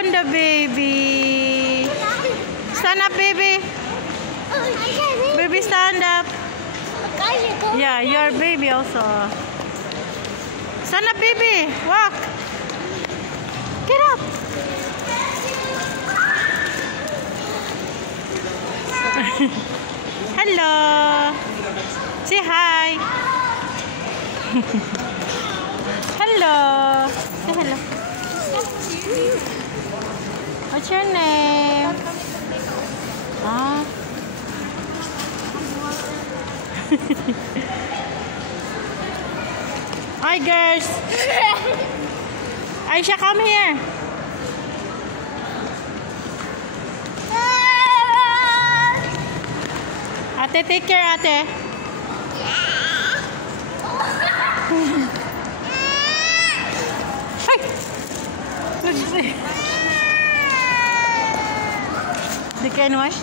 on the baby. Stand up, baby. Baby, stand up. Yeah, your baby also. Stand up, baby. Walk. Get up. Hello. Say hi. Hello. Say hello. What's your name? Ah. Hi, girls. Aisha, come here. Ate, take care, ate. Di can wash?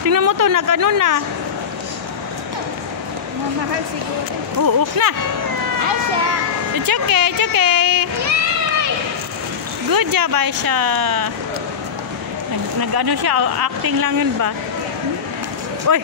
Tingnan mo to, nag-ano na. Mamahal siguro. Oo, na. Aisha. It's okay, it's okay. Yay! Good job, Aisha. Nag-ano siya, acting lang yun ba? Uy!